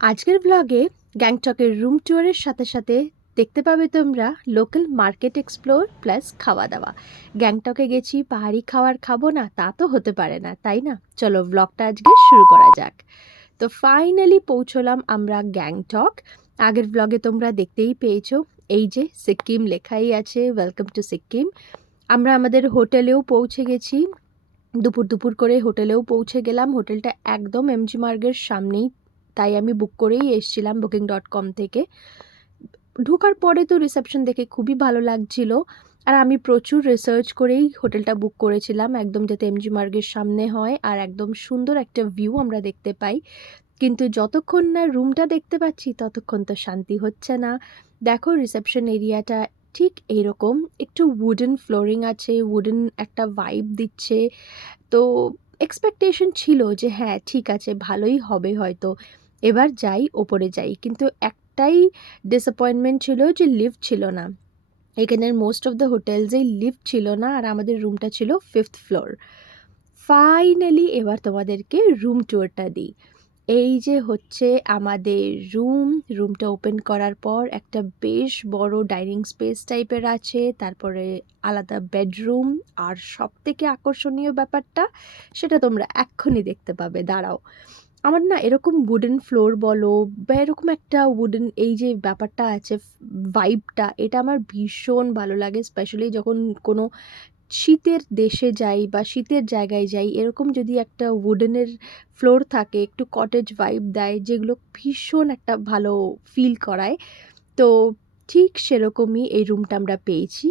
আজকের ব্লগে গ্যাংটকের রুম ট্যুরের সাথে সাথে দেখতে পাবে তোমরা লোকাল মার্কেট এক্সপ্লোর প্লাস খাওয়া দাওয়া। গ্যাংটকে গেছি, পাহাড়ি খাবার খাবো না তা তো হতে পারে না, তাই না? চলো ব্লগটা আজকে শুরু করা যাক। তো ফাইনালি পৌঁছলাম আমরা গ্যাংটক। আগের ব্লগে তোমরা দেখতেই পেয়েছো, এই যে সিকিম লেখাই আছে, ওয়েলকাম টু সিকিম। আমরা আমাদের হোটেলেও পৌঁছে গেছি, দুপুর দুপুর করে হোটেলেও পৌঁছে গেলাম। হোটেলটা একদম এমজি মার্গের সামনেই, তাই আমি বুক করেই এসেছিলাম booking.com থেকে। ঢোকার পরে তো রিসেপশন দেখে খুবই ভালো লাগছিল, আর আমি প্রচুর রিসার্চ করেই হোটেলটা বুক করেছিলাম, একদম যাতে এমজি মার্গের সামনে হয় আর একদম সুন্দর একটা ভিউ আমরা দেখতে পাই। কিন্তু যতক্ষণ না রুমটা দেখতে পাচ্ছি ততক্ষণ তো শান্তি হচ্ছে না। দেখো রিসেপশন এরিয়াটা ঠিক এইরকম, একটু উডেন ফ্লোরিং আছে, উডেন একটা ভাইব দিচ্ছে। তো এক্সপেকটেশন ছিল যে হ্যাঁ ঠিক আছে, ভালোই হবে হয়তো, এবার যাই ওপরে যাই। কিন্তু একটাই ডিসঅ্যাপয়েন্টমেন্ট ছিল যে লিফট ছিল না। এখানের মোস্ট অফ দ্য হোটেলসেই লিফট ছিল না, আর আমাদের রুমটা ছিল 5th ফ্লোর। ফাইনালি এবার তোমাদেরকে রুম ট্যুরটা দিই। এই যে হচ্ছে আমাদের রুমটা ওপেন করার পর একটা বেশ বড় ডাইনিং স্পেস টাইপের আছে, তারপরে আলাদা বেডরুম, আর সব থেকে আকর্ষণীয় ব্যাপারটা সেটা তোমরা এক্ষুনি দেখতে পাবে, দাঁড়াও। আমার না এরকম উডেন ফ্লোর বলো বা এরকম একটা উডেন এই যে ব্যাপারটা আছে, ভাইবটা, এটা আমার ভীষণ ভালো লাগে। স্পেশালি যখন কোনো শীতের দেশে যাই বা শীতের জায়গায় যাই, এরকম যদি একটা উডেনের ফ্লোর থাকে, একটু কটেজ ভাইব দেয়, যেগুলো ভীষণ একটা ভালো ফিল করায়। তো ঠিক সেরকমই এই রুমটা আমরা পেয়েছি।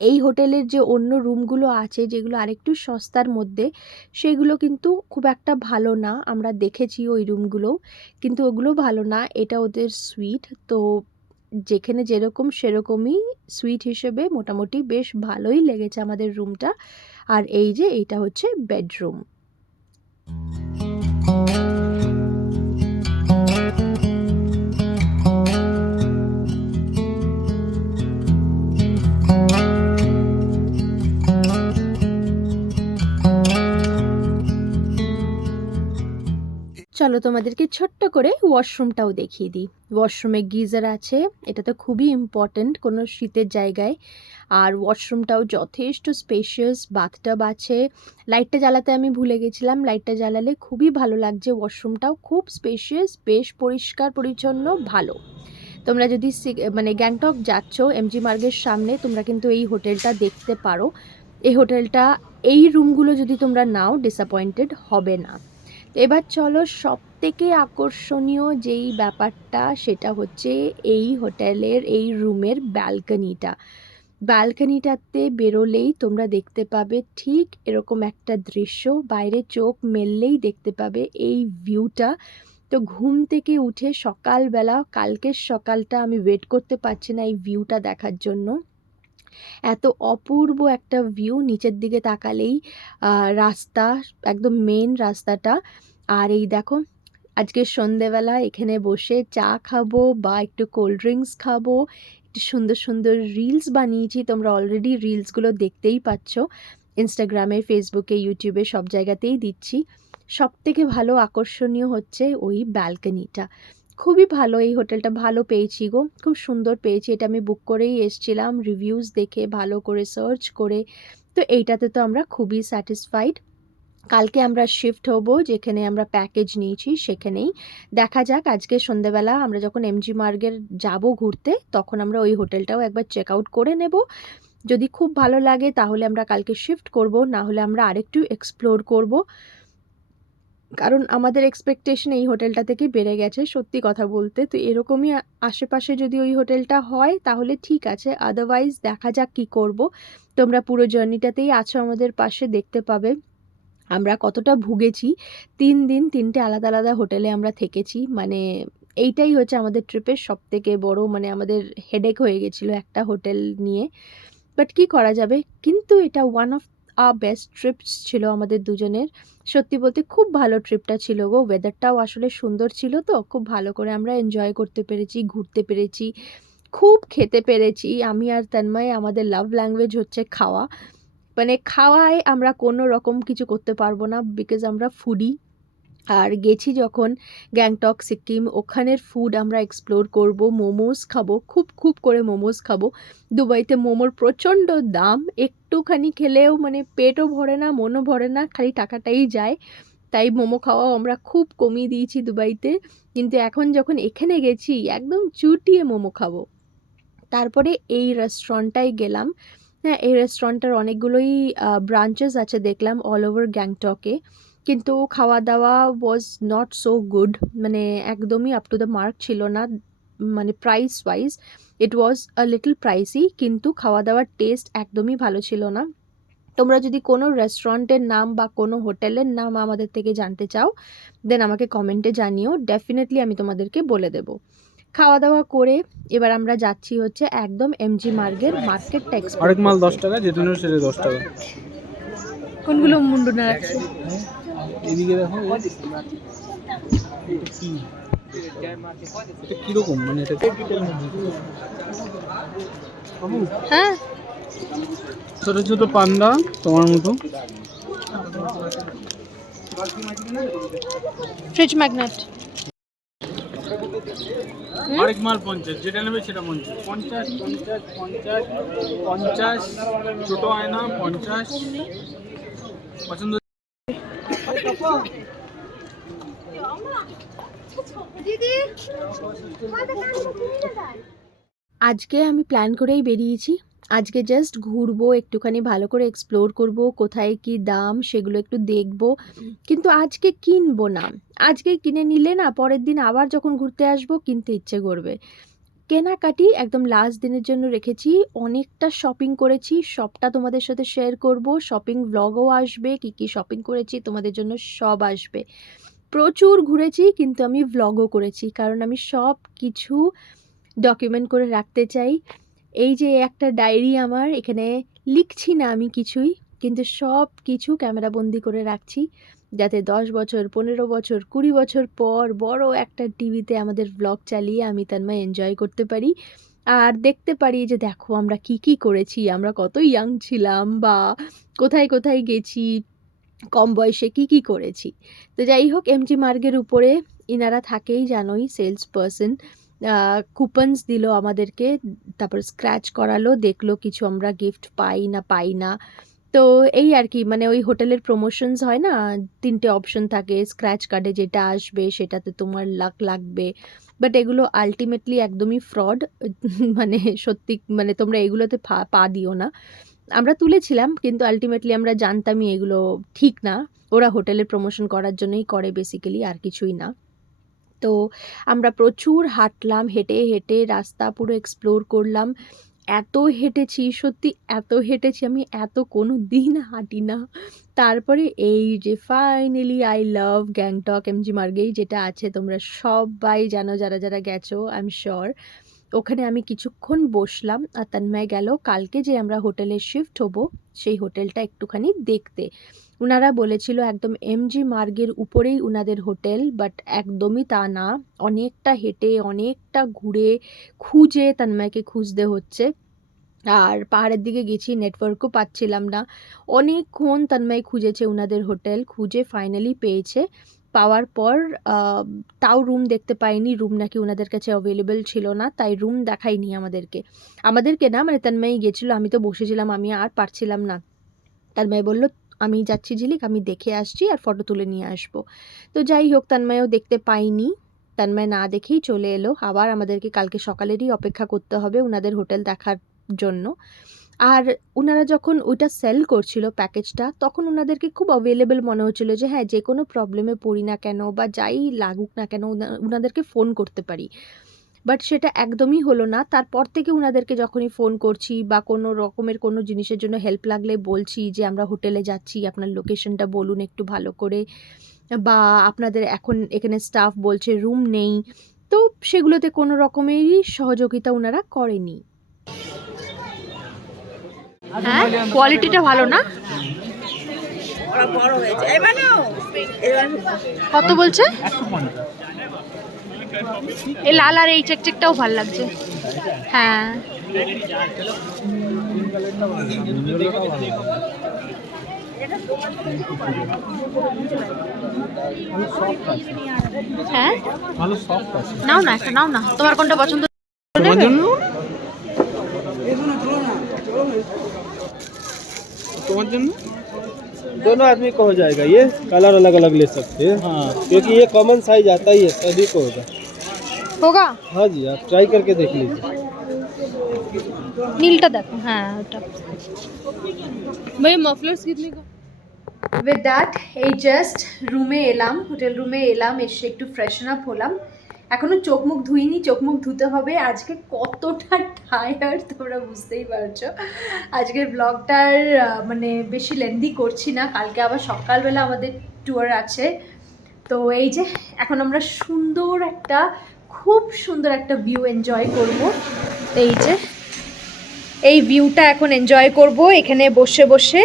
এই হোটেলের যে অন্য রুমগুলো আছে যেগুলো আরেকটু সস্তার মধ্যে, সেগুলো কিন্তু খুব একটা ভালো না। আমরা দেখেছি ওই রুমগুলো, কিন্তু ওগুলো ভালো না, এটা ওদের সুইট। তো যেখানে যেরকম সেরকমই সুইট হিসেবে মোটামুটি বেশ ভালোই লেগেছে আমাদের রুমটা। আর এই যে এইটা হচ্ছে বেডরুম। চলো তোমাদেরকে ছোট্ট করে ওয়াশরুমটাও দেখিয়ে দিই। ওয়াশরুমে গিজার আছে, এটা তো খুবই ইম্পর্ট্যান্ট কোনো শীতের জায়গায়। আর ওয়াশরুমটাও যথেষ্ট স্পেশিয়াস, বাথটাব আছে। লাইটটা জ্বালাতে আমি ভুলে গেছিলাম, লাইটটা জ্বালালে খুবই ভালো লাগছে। ওয়াশরুমটাও খুব স্পেশিয়াস, বেশ পরিষ্কার পরিচ্ছন্ন, ভালো। তোমরা যদি মানে গ্যাংটক যাচ্ছ এমজি মার্গের সামনে, তোমরা কিন্তু এই হোটেলটা দেখতে পারো। এই হোটেলটা, এই রুমগুলো যদি তোমরা নাও ডিসঅ্যাপয়েন্টেড হবে না। এবার চলো সবথেকে আকর্ষণীয় যেই ব্যাপারটা, সেটা হচ্ছে এই হোটেলের এই রুমের ব্যালকনিটাতে বেরোলেই তোমরা দেখতে পাবে ঠিক এরকম একটা দৃশ্য, বাইরে চোখ মেললেই দেখতে পাবে এই ভিউটা। তো ঘুম থেকে উঠে সকালবেলা, কালকের সকালটা আমি ওয়েট করতে পারছি না এই ভিউটা দেখার জন্য। এত অপূর্ব একটা ভিউ, নিচের দিকে তাকালেই রাস্তা, একদম মেন রাস্তাটা। আর এই দেখো, আজকে সন্ধেবেলা এখানে বসে চা খাবো বা একটু কোল্ড ড্রিঙ্কস খাবো, একটু সুন্দর সুন্দর রিলস বানিয়েছি। তোমরা অলরেডি রিলসগুলো দেখতেই পাচ্ছ, ইনস্টাগ্রামে, ফেসবুকে, ইউটিউবে সব জায়গাতেই দিচ্ছি। সব থেকে ভালো আকর্ষণীয় হচ্ছে ওই ব্যালকনিটা। খুবই ভালো, এই হোটেলটা ভালো পেয়েছি গো, খুব সুন্দর পেয়েছি। এটা আমি বুক করেই এসছিলাম, রিভিউজ দেখে ভালো করে সার্চ করে। তো এইটাতে তো আমরা খুবই স্যাটিসফাইড। কালকে আমরা শিফট হব, যেখানে আমরা প্যাকেজ নিয়েছি সেখানেই। দেখা যাক, আজকে সন্ধ্যেবেলা আমরা যখন এমজি মার্গের যাব ঘুরতে, তখন আমরা ওই হোটেলটাও একবার চেক আউট করে নেব। যদি খুব ভালো লাগে তাহলে আমরা কালকে শিফট করব, না হলে আমরা আরেকটু এক্সপ্লোর করব। কারণ আমাদের এক্সপেকটেশন এই হোটেলটা থেকে বেড়ে গেছে, সত্যি কথা বলতে। তো এরকমই আশেপাশে যদি ওই হোটেলটা হয় তাহলে ঠিক আছে, আদারওয়াইজ দেখা যাক কি করব। তোমরা পুরো জার্নিটাতেই আছো আমাদের পাশে, দেখতে পাবে আমরা কতটা ভুগেছি। 3 দিন 3টে আলাদা আলাদা হোটেলে আমরা থেকেছি, মানে এইটাই হচ্ছে আমাদের ট্রিপের সব থেকে বড়, মানে আমাদের হেডেক হয়ে গেছিলো একটা হোটেল নিয়ে। বাট কি করা যাবে, কিন্তু এটা ওয়ান অফ বেস্ট ট্রিপস ছিল আমাদের দুজনের। সত্যি বলতে খুব ভালো ট্রিপটা ছিল গো, ওয়েদারটাও আসলে সুন্দর ছিল, তো খুব ভালো করে আমরা এনজয় করতে পেরেছি, ঘুরতে পেরেছি, খুব খেতে পেরেছি। আমি আর তন্ময়, আমাদের লাভ ল্যাঙ্গুয়েজ হচ্ছে খাওয়া। মানে খাওয়ায় আমরা কোনো রকম কিছু করতে পারবো না, বিকজ আমরা ফুডি। আর গেছি যখন গ্যাংটক সিকিম, ওখানের ফুড আমরা এক্সপ্লোর করব, মোমোস খাবো, খুব খুব করে মোমোস খাবো। দুবাইতে মোমোর প্রচণ্ড দাম, একটুখানি খেলেও মানে পেটও ভরে না, মনও ভরে না, খালি টাকাটাই যায়। তাই মোমো খাওয়াও আমরা খুব কমিয়ে দিয়েছি দুবাইতে। কিন্তু এখন যখন এখানে গেছি একদম চুটিয়ে মোমো খাবো। তারপরে এই রেস্টুরেন্টটায় গেলাম। হ্যাঁ, এই রেস্টুরেন্টটার অনেকগুলোই ব্রাঞ্চেস আছে দেখলাম অল ওভার গ্যাংটকে, কিন্তু খাওয়া দাওয়া ওয়াজ নট সো গুড, মানে একদমই আপ টু দ্য মার্ক ছিল না। মানে price wise it was a little pricey, কিন্তু খাওয়া দাওয়ার টেস্ট একদমই ভালো ছিল না। তোমরা যদি কোনো রেস্টুরেন্টের নাম বা কোনো হোটেলের নাম আমাদের থেকে জানতে চাও, দেন আমাকে কমেন্টে জানিও, ডেফিনেটলি আমি তোমাদেরকে বলে দেব। খাওয়া দাওয়া করে এবার আমরা যাচ্ছি হচ্ছে একদম এমজি মার্গের মার্কেটটা এক্সপ্লোর আরেক মাল করতে। 10 টাকা, যেটা নেবে সেটা 10 টাকা। কোনগুলো মুন্ডু না রাখছে? এদিকে দেখো, এটা কি, এটা কিরকম, মানে এটা হ্যাঁ, ছোট ছোট পান্ডা তোমার মতো। Fridge magnet. আরেক মাল 50, যেটা নেবে সেটা 50 50 50 50 50, ছোট আয়না 50। পছন্দ? আজকে আমি প্ল্যান করেই বেরিয়েছি। আজকে জাস্ট ঘুরবো, একটুখানি ভালো করে এক্সপ্লোর করব, কোথায় কি দাম সেগুলো একটু দেখব, কিন্তু আজকে কিনবো না। আজকে কিনে নিলে না পরের দিন আবার যখন ঘুরতে আসবো কিনতে ইচ্ছে করবে। কেনাকাটি একদম লাস্ট দিনের জন্য রেখেছি। অনেকটা শপিং করেছি, সবটা তোমাদের সাথে শেয়ার করব। শপিং ব্লগও আসবে, কি কি শপিং করেছি তোমাদের জন্য সব আসবে। প্রচুর ঘুরেছি, কিন্তু আমি ব্লগও করেছি, কারণ আমি সব কিছু ডকুমেন্ট করে রাখতে চাই। এই যে একটা ডায়েরি আমার, এখানে লিখছি না আমি কিছুই, কিন্তু সব কিছু ক্যামেরাবন্দি করে রাখছি, যাতে 10 বছর 15 বছর 20 বছর পর বড় একটা টিভিতে আমাদের ব্লগ চালিয়ে আমি তন্ময় এনজয় করতে পারি। আর দেখতে পারি যে দেখো আমরা কি কি করেছি, আমরা কত ইয়াং ছিলাম, বা কোথায় কোথায় গেছি, কম বয়সে কি কি করেছি। তো যাই হোক, এমজি মার্গের উপরে ইনারা থাকেই জানোই, সেলস পার্সন। কুপনস দিল আমাদেরকে, তারপর স্ক্র্যাচ করালো, দেখলো কিছু আমরা গিফট পাই না পাই না। তো এই আর কি, মানে ওই হোটেলের প্রমোশনস হয় না, 3টে অপশন থাকে, স্ক্র্যাচ কার্ডে যেটা আসবে সেটাতে তোমার লাক লাগবে, বাট এগুলো আলটিমেটলি একদমই ফ্রড। মানে সত্যি, মানে তোমরা এগুলোতে পা দিও না। আমরা তুলেছিলাম, কিন্তু আলটিমেটলি আমরা জানতামই এগুলো ঠিক না। ওরা হোটেলের প্রমোশন করার জন্যই করে বেসিক্যালি, আর কিছুই না। তো আমরা প্রচুর হাঁটলাম, হেঁটে হেঁটে রাস্তা পুরো এক্সপ্লোর করলাম। এত হেঁটেছি, সত্যি এত হেঁটেছি, আমি এত কোনো দিন হাঁটি না। তারপরে এই যে finally I love Gangtok MG মার্গেই যেটা আছে, তোমরা সবাই জানো যারা যারা গেছো, আই এম শিওর। ওখানে আমি কিছুক্ষণ বসলাম, আর তন্ময় গেল কালকে যে আমরা হোটেলে শিফট হব সেই হোটেলটা একটুখানি দেখতে। উনারা বলেছিল একদম এমজি মার্গের উপরেই উনাদের হোটেল, বাট একদমই তা না। অনেকটা হেঁটে, অনেকটা ঘুরে, খুঁজে তন্ময়কে খুঁজতে হচ্ছে। আর পাহাড়ের দিকে গেছি, নেটওয়ার্কও পাচ্ছিলাম না। অনেকক্ষণ তন্ময় খুঁজেছে উনাদের হোটেল, খুঁজে ফাইনালি পেয়েছে। পাওয়ার পর তাও রুম দেখতে পাইনি, রুম নাকি ওনাদের কাছে অ্যাভেলেবেল ছিল না, তাই রুম দেখায়নি আমাদেরকে না, মানে তন্ময় গেছিলো, আমি তো বসেছিলাম, আমি আর পারছিলাম না। তন্ময় বলল আমি যাচ্ছি ঝিলিক, আমি দেখে আসছি আর ফটো তুলে নিয়ে আসবো। তো যাই হোক, তন্ময়ও দেখতে পাইনি, তন্ময় না দেখেই চলে এলো। আবার আমাদেরকে কালকে সকালেরই অপেক্ষা করতে হবে ওনাদের হোটেল দেখার জন্য। আর ওনারা যখন ওইটা সেল করছিল প্যাকেজটা, তখন ওনাদেরকে খুব অ্যাভেলেবেল মনে হচ্ছিল যে হ্যাঁ, যে কোনো প্রবলেমে পড়ি না কেন বা যাই লাগুক না কেন ওনাদেরকে ফোন করতে পারি। বাট সেটা একদমই হলো না। তারপর থেকে উনাদেরকে যখনই ফোন করছি বা কোনো রকমের কোনো জিনিসের জন্য হেল্প লাগলে বলছি যে আমরা হোটেলে যাচ্ছি, আপনার লোকেশনটা বলুন একটু ভালো করে, বা আপনাদের এখন এখানে স্টাফ বলছে রুম নেই, তো সেগুলোতে কোনো রকমেরই সহযোগিতা উনারা করেনি। হ্যাঁ, কোয়ালিটিটা ভালো না? কত বলছে? এই লাল আর এই চেকটাও ভালো লাগছে। হ্যাঁ, হ্যাঁ ভালো সফট আছে নাও না একটা নাও না, তোমার কোনটা পছন্দ? তোমার জন্য তোমার জন্য दोनों आदमी को हो जाएगा, ये कलर अलग अलग ले सकते हैं हाँ क्योंकि ये कॉमन साइज आता ही है, सभी को होगा। হোগা हाँ जी, आप ट्राई करके देख लीजिए। নীলটা দেখো, হ্যাঁ ওটা। भाई मफलर्स कितने का? উইথ দ্যাট এই জাস্ট রুমে এলাম, হোটেল রুমে এলাম, এসে একটু ফ্রেশন আপ হলাম। এখনও চোখ মুখ ধুইনি, চোখ মুখ ধুতে হবে। আজকে কতটা টায়ার্ড তোমরা বুঝতেই পারছো। আজকের ব্লগটার মানে বেশি লেন্দি করছি না, কালকে আবার সকালবেলা আমাদের ট্যুর আছে। তো এই যে এখন আমরা সুন্দর একটা, খুব সুন্দর একটা ভিউ এনজয় করব। এই যে এই ভিউটা এখন এনজয় করব এখানে বসে বসে।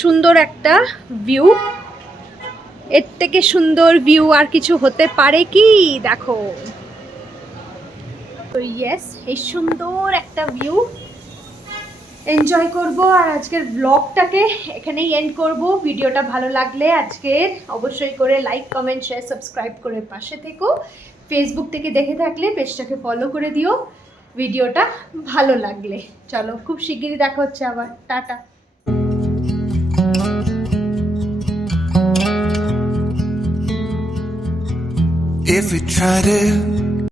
সুন্দর একটা ভিউ, এর থেকে সুন্দর ভিউ আর কিছু হতে পারে কি? দেখো তো ইয়েস, এই সুন্দর একটা ভিউ এনজয় করব। আর আজকের ব্লগটাকে এখানেই এন্ড করব। ভিডিওটা ভালো লাগলে আজকের অবশ্যই করে লাইক কমেন্ট শেয়ার সাবস্ক্রাইব করে পাশে থেকো। ফেসবুক থেকে দেখে থাকলে পেজটাকে ফলো করে দিও ভিডিওটা ভালো লাগলে। চলো খুব শিগগিরই দেখা হচ্ছে আবার, tata. If we tried it